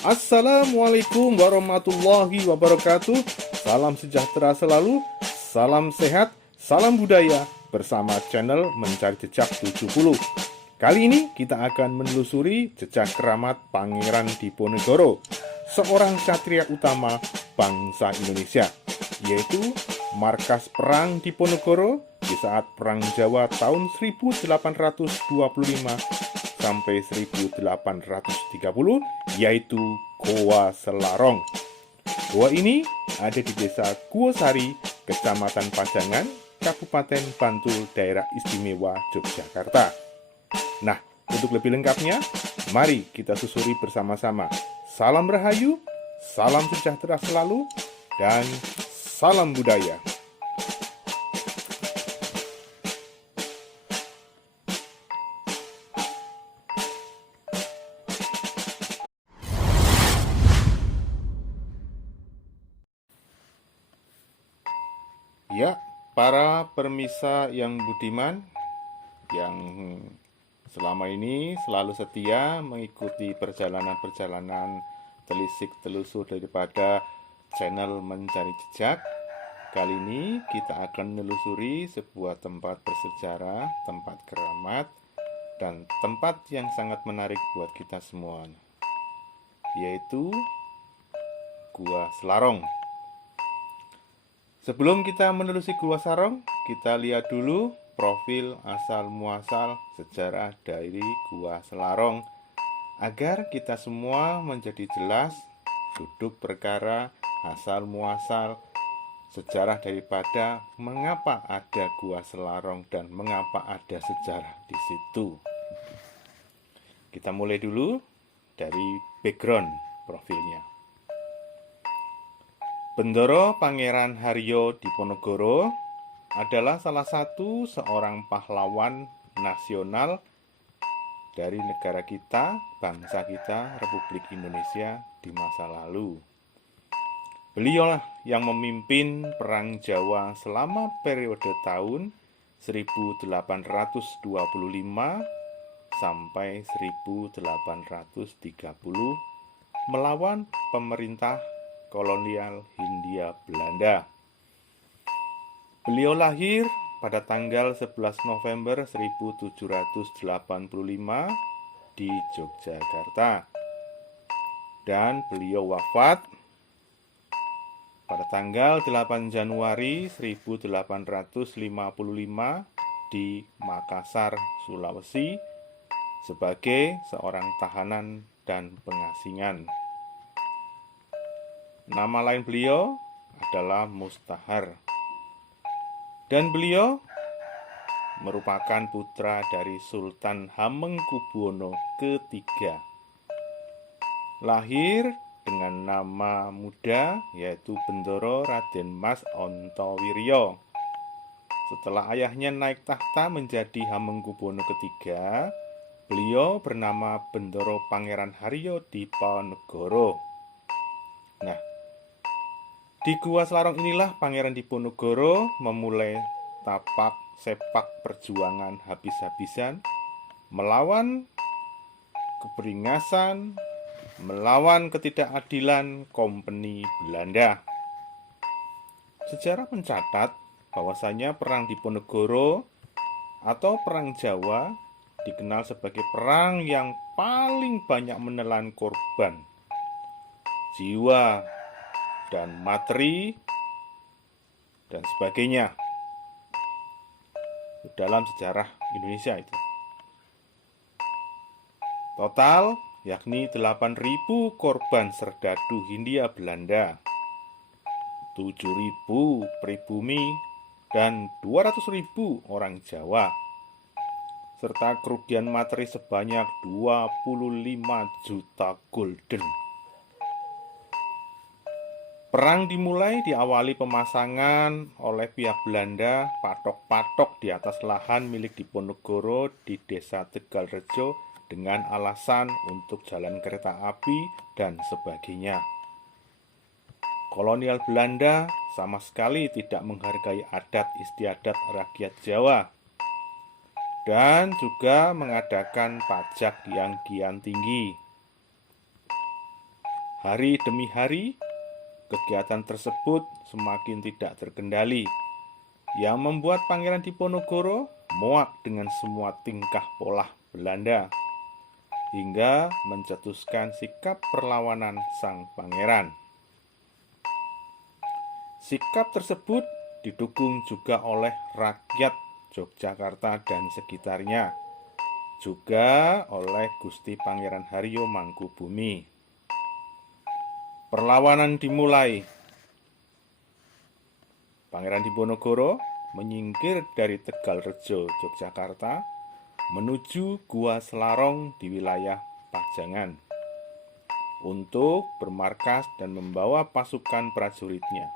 Assalamualaikum warahmatullahi wabarakatuh. Salam sejahtera selalu, salam sehat, salam budaya bersama channel Mencari Jejak 70. Kali ini kita akan menelusuri jejak keramat Pangeran Diponegoro, seorang ksatria utama bangsa Indonesia, yaitu markas perang Diponegoro di saat Perang Jawa tahun 1825 sampai 1830, yaitu Goa Selarong. Goa ini ada di desa Kuosari, Kecamatan Pajangan, Kabupaten Bantul, Daerah Istimewa Yogyakarta. Nah, untuk lebih lengkapnya, mari kita susuri bersama-sama. Salam Rahayu, salam sejahtera selalu, dan salam budaya. Ya, para permisa yang budiman, yang selama ini selalu setia mengikuti perjalanan-perjalanan telisik telusur daripada channel Mencari Jejak. Kali ini kita akan menelusuri sebuah tempat bersejarah, tempat keramat, dan tempat yang sangat menarik buat kita semua, yaitu Gua Selarong. Sebelum kita menelusuri Gua Selarong, kita lihat dulu profil asal-muasal sejarah dari Gua Selarong agar kita semua menjadi jelas duduk perkara asal-muasal sejarah daripada mengapa ada Gua Selarong dan mengapa ada sejarah di situ. Kita mulai dulu dari background profilnya. Bendoro Pangeran Haryo Diponegoro adalah salah satu seorang pahlawan nasional dari negara kita, bangsa kita, Republik Indonesia di masa lalu. Beliaulah yang memimpin Perang Jawa selama periode tahun 1825 sampai 1830 melawan pemerintah kolonial Hindia Belanda. Beliau lahir pada tanggal 11 November 1785 di Yogyakarta. Dan beliau wafat pada tanggal 8 Januari 1855 di Makassar, Sulawesi sebagai seorang tahanan dan pengasingan. Nama lain beliau adalah Mustahar. Dan beliau merupakan putra dari Sultan Hamengkubuwono III. Lahir dengan nama muda yaitu Bendoro Raden Mas Ontowiryo. Setelah ayahnya naik tahta menjadi Hamengkubuwono III, beliau bernama Bendoro Pangeran Haryo Diponegoro. Nah, di Gua Selarong inilah Pangeran Diponegoro memulai tapak sepak perjuangan habis-habisan melawan keberingasan, melawan ketidakadilan Kompeni Belanda. Sejarah mencatat bahwasanya Perang Diponegoro atau Perang Jawa dikenal sebagai perang yang paling banyak menelan korban jiwa dan materi dan sebagainya dalam sejarah Indonesia itu. Total yakni 8.000 korban serdadu Hindia Belanda, 7.000 pribumi dan 200.000 orang Jawa, serta kerugian materi sebanyak 25 juta gulden. Perang dimulai diawali pemasangan oleh pihak Belanda patok-patok di atas lahan milik Diponegoro di desa Tegalrejo dengan alasan untuk jalan kereta api dan sebagainya. Kolonial Belanda sama sekali tidak menghargai adat istiadat rakyat Jawa dan juga mengadakan pajak yang kian tinggi. Hari demi hari, kegiatan tersebut semakin tidak terkendali, yang membuat Pangeran Diponegoro muak dengan semua tingkah pola Belanda, hingga mencetuskan sikap perlawanan sang pangeran. Sikap tersebut didukung juga oleh rakyat Yogyakarta dan sekitarnya, juga oleh Gusti Pangeran Haryo Mangkubumi. Perlawanan dimulai. Pangeran Diponegoro menyingkir dari Tegalrejo, Yogyakarta, menuju Gua Selarong di wilayah Pajangan untuk bermarkas dan membawa pasukan prajuritnya.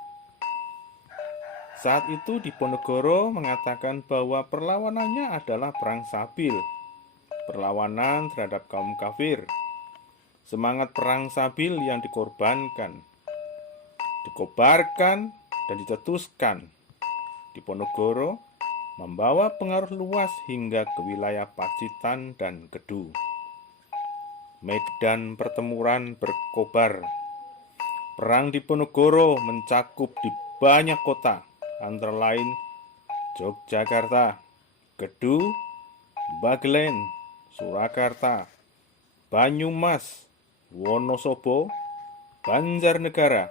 Saat itu Diponegoro mengatakan bahwa perlawanannya adalah perang sabil, perlawanan terhadap kaum kafir. Semangat perang sabil yang dikorbankan, dikobarkan, dan dicetuskan. Diponegoro membawa pengaruh luas hingga ke wilayah Pacitan dan Kedu. Medan pertempuran berkobar. Perang Diponegoro mencakup di banyak kota, antara lain Yogyakarta, Kedu, Bagelen, Surakarta, Banyumas, Wonosobo, Banjarnegara,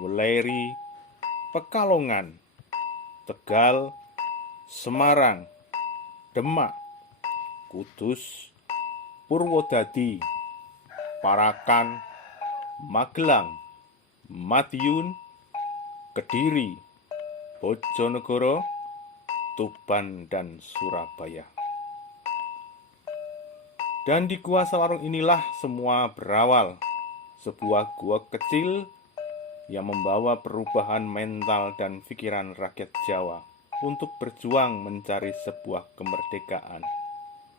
Weleri, Pekalongan, Tegal, Semarang, Demak, Kudus, Purwodadi, Parakan, Magelang, Madiun, Kediri, Bojonegoro, Tuban, dan Surabaya. Dan di Gua Selarong inilah semua berawal, sebuah gua kecil yang membawa perubahan mental dan pikiran rakyat Jawa untuk berjuang mencari sebuah kemerdekaan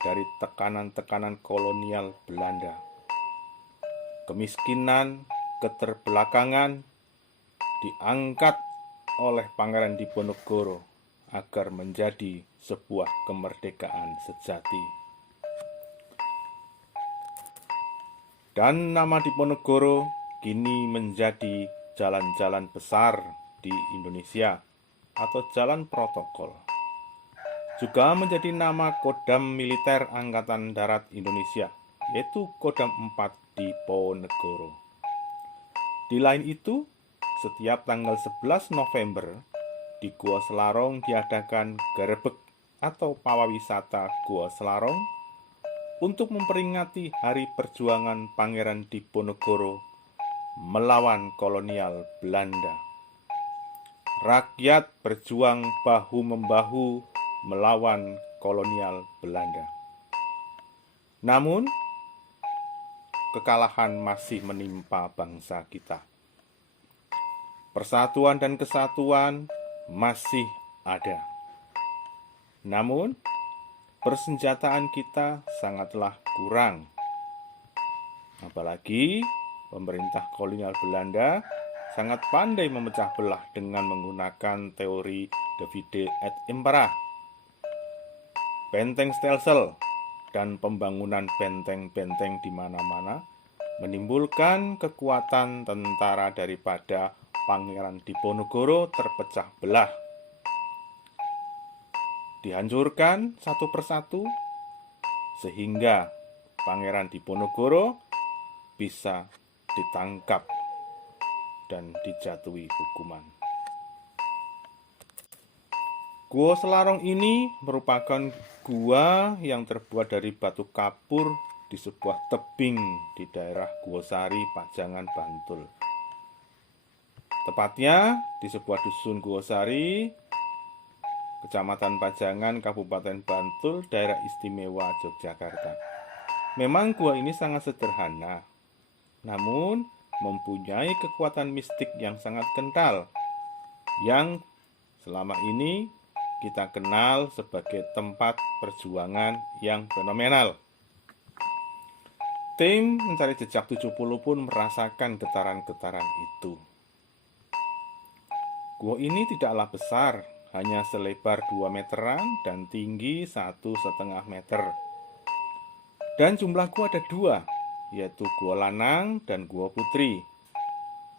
dari tekanan-tekanan kolonial Belanda. Kemiskinan, keterbelakangan diangkat oleh Pangeran Diponegoro agar menjadi sebuah kemerdekaan sejati. Dan nama Diponegoro kini menjadi jalan-jalan besar di Indonesia atau jalan protokol. Juga menjadi nama Kodam Militer Angkatan Darat Indonesia, yaitu Kodam 4 Diponegoro. Di lain itu, setiap tanggal 11 November di Gua Selarong diadakan Garebeg atau Pawawisata Gua Selarong untuk memperingati Hari Perjuangan Pangeran Diponegoro melawan kolonial Belanda. Rakyat berjuang bahu-membahu melawan kolonial Belanda. Namun, kekalahan masih menimpa bangsa kita. Persatuan dan kesatuan masih ada. Namun, persenjataan kita sangatlah kurang. Apalagi pemerintah kolonial Belanda sangat pandai memecah belah dengan menggunakan teori Divide et Impera, benteng stelsel, dan pembangunan benteng-benteng di mana-mana menimbulkan kekuatan tentara daripada Pangeran Diponegoro terpecah belah. Dihancurkan satu persatu sehingga Pangeran Diponegoro bisa ditangkap dan dijatuhi hukuman. Gua Selarong ini merupakan gua yang terbuat dari batu kapur di sebuah tebing di daerah Guosari, Pajangan, Bantul. Tepatnya di sebuah dusun Guosari, Kecamatan Pajangan, Kabupaten Bantul, Daerah Istimewa Yogyakarta. Memang gua ini sangat sederhana, namun mempunyai kekuatan mistik yang sangat kental, yang selama ini kita kenal sebagai tempat perjuangan yang fenomenal. Tim Mencari Jejak 70 pun merasakan getaran-getaran itu. Gua ini tidaklah besar, hanya selebar 2 meteran dan tinggi 1,5 meter. Dan jumlah gua ada 2, yaitu Gua Lanang dan Gua Putri.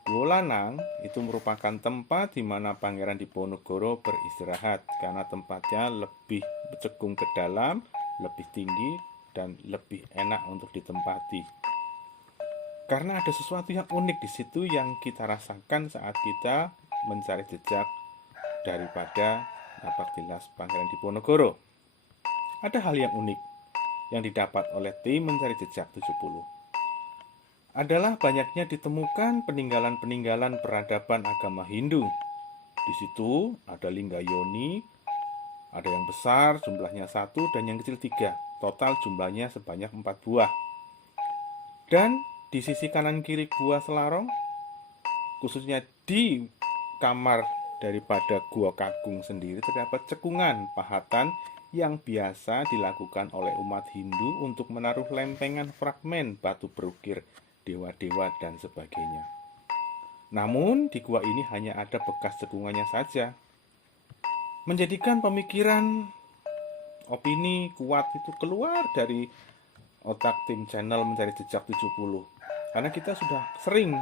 Gua Lanang itu merupakan tempat di mana Pangeran Diponegoro beristirahat karena tempatnya lebih cekung ke dalam, lebih tinggi, dan lebih enak untuk ditempati. Karena ada sesuatu yang unik di situ yang kita rasakan saat kita mencari jejak daripada napak tilas Pangeran Diponegoro. Ada hal yang unik yang didapat oleh tim mencari jejak 70. Adalah banyaknya ditemukan peninggalan-peninggalan peradaban agama Hindu. Di situ ada lingga yoni, ada yang besar jumlahnya 1 dan yang kecil 3. Total jumlahnya sebanyak 4 buah. Dan di sisi kanan kiri Gua Selarong, khususnya di kamar daripada Gua Kagung sendiri, terdapat cekungan pahatan yang biasa dilakukan oleh umat Hindu untuk menaruh lempengan fragmen batu berukir dewa-dewa dan sebagainya. Namun di gua ini hanya ada bekas cekungannya saja, menjadikan pemikiran opini kuat itu keluar dari otak tim channel mencari jejak 70. Karena kita sudah sering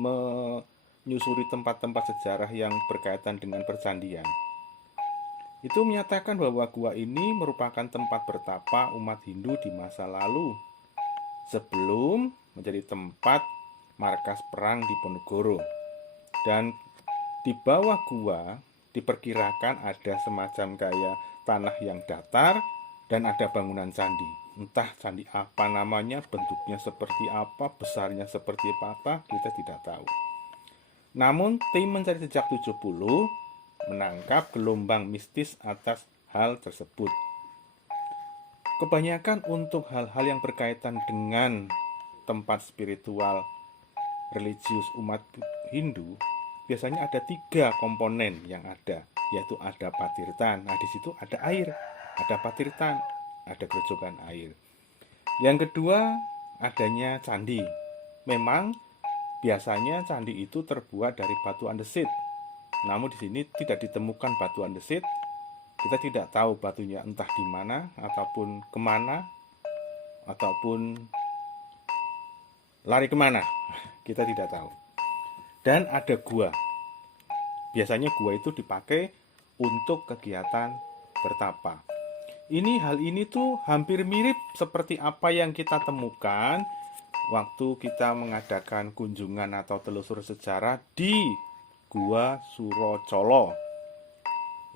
menyusuri tempat-tempat sejarah yang berkaitan dengan percandian. Itu menyatakan bahwa gua ini merupakan tempat bertapa umat Hindu di masa lalu, sebelum menjadi tempat markas perang Diponegoro. Dan di bawah gua diperkirakan ada semacam kayak tanah yang datar dan ada bangunan candi. Entah candi apa namanya, bentuknya seperti apa, besarnya seperti apa, kita tidak tahu. Namun tim mencari jejak 70 menangkap gelombang mistis atas hal tersebut. Kebanyakan untuk hal-hal yang berkaitan dengan tempat spiritual religius umat Hindu, biasanya ada 3 komponen yang ada, yaitu ada patirtan. Nah, di situ ada air, ada patirtan, ada grojogan air. Yang kedua, adanya candi. Memang biasanya candi itu terbuat dari batu andesit. Namun di sini tidak ditemukan batu andesit. Kita tidak tahu batunya entah di mana ataupun kemana ataupun lari kemana. Kita tidak tahu. Dan ada gua. Biasanya gua itu dipakai untuk kegiatan bertapa. Hal ini tuh hampir mirip seperti apa yang kita temukan waktu kita mengadakan kunjungan atau telusur sejarah di Gua Surocolo.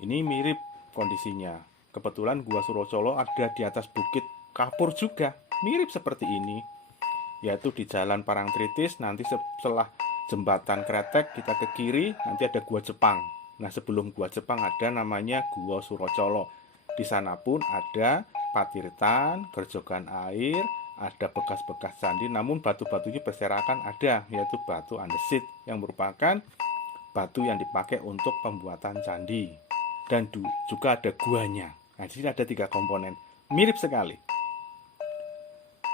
Ini mirip kondisinya. Kebetulan Gua Surocolo ada di atas Bukit Kapur juga. Mirip seperti ini. Yaitu di Jalan Parangtritis, nanti setelah jembatan Kretek kita ke kiri, nanti ada Gua Jepang. Nah, sebelum Gua Jepang ada namanya Gua Surocolo. Di sana pun ada patirtan, gerjogan air, ada bekas-bekas candi, namun batu-batunya berserakan ada, yaitu batu andesit yang merupakan batu yang dipakai untuk pembuatan candi. Dan juga ada guanya. Nah, di sini ada 3 komponen, mirip sekali.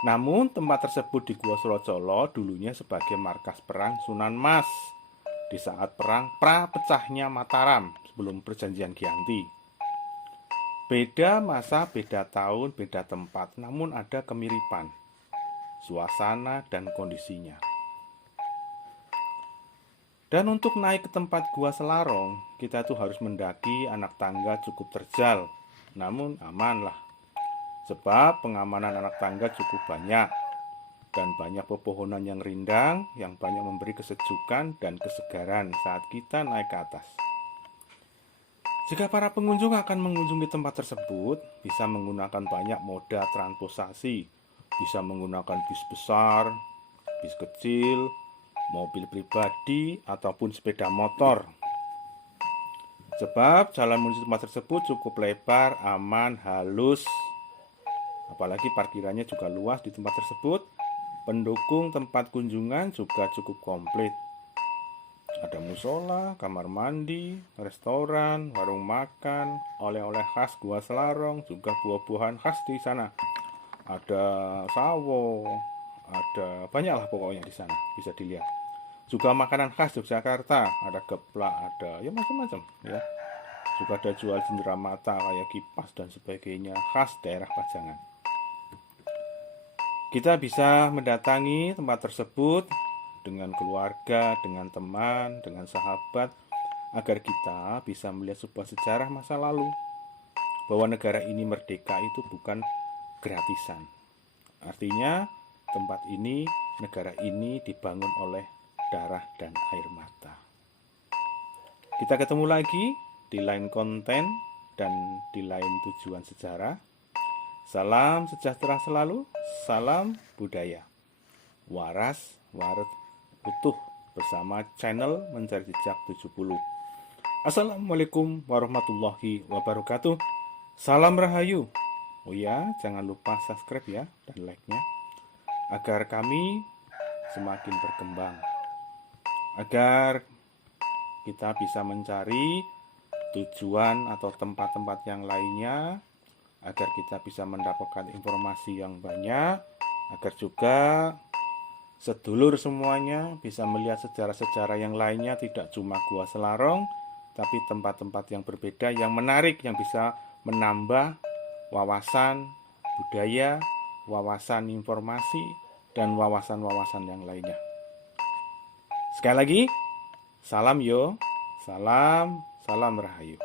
Namun tempat tersebut di Gua Surocolo dulunya sebagai markas perang Sunan Mas di saat perang pra pecahnya Mataram sebelum perjanjian Giyanti. Beda masa, beda tahun, beda tempat, namun ada kemiripan suasana dan kondisinya. Dan untuk naik ke tempat Gua Selarong, kita tuh harus mendaki anak tangga cukup terjal, namun aman lah. Sebab pengamanan anak tangga cukup banyak dan banyak pepohonan yang rindang yang banyak memberi kesejukan dan kesegaran saat kita naik ke atas. Jika para pengunjung akan mengunjungi tempat tersebut, bisa menggunakan banyak moda transportasi, bisa menggunakan bis besar, bis kecil, mobil pribadi, ataupun sepeda motor. Sebab jalan menuju tempat tersebut cukup lebar, aman, halus, apalagi parkirannya juga luas di tempat tersebut. Pendukung tempat kunjungan juga cukup komplit. Ada musola, kamar mandi, restoran, warung makan, oleh-oleh khas Gua Selarong, juga buah-buahan khas di sana. Ada sawo, ada banyaklah pokoknya di sana, bisa dilihat. Juga makanan khas Yogyakarta, ada geplak, ada ya macam-macam ya. Juga ada jual cenderamata kayak kipas dan sebagainya, khas daerah Pajangan. Kita bisa mendatangi tempat tersebut dengan keluarga, dengan teman, dengan sahabat, agar kita bisa melihat sebuah sejarah masa lalu, bahwa negara ini merdeka itu bukan gratisan. Artinya tempat ini, negara ini dibangun oleh darah dan air mata. Kita ketemu lagi di lain konten dan di lain tujuan sejarah. Salam sejahtera selalu, salam budaya. Waras, waret, utuh bersama channel Mencari Jejak 70. Assalamualaikum warahmatullahi wabarakatuh. Salam Rahayu. Oh ya, jangan lupa subscribe ya dan like-nya, agar kami semakin berkembang, agar kita bisa mencari tujuan atau tempat-tempat yang lainnya, agar kita bisa mendapatkan informasi yang banyak, agar juga sedulur semuanya bisa melihat sejarah-sejarah yang lainnya, tidak cuma Gua Selarong, tapi tempat-tempat yang berbeda, yang menarik, yang bisa menambah wawasan budaya, wawasan informasi, dan wawasan-wawasan yang lainnya. Sekali lagi, salam yo, salam Rahayu.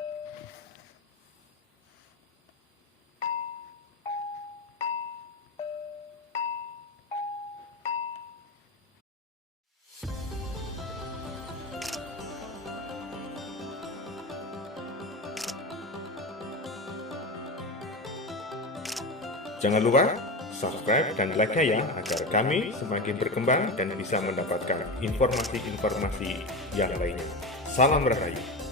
Jangan lupa subscribe dan like-nya ya, agar kami semakin berkembang dan bisa mendapatkan informasi-informasi yang lainnya. Salam Rahayu.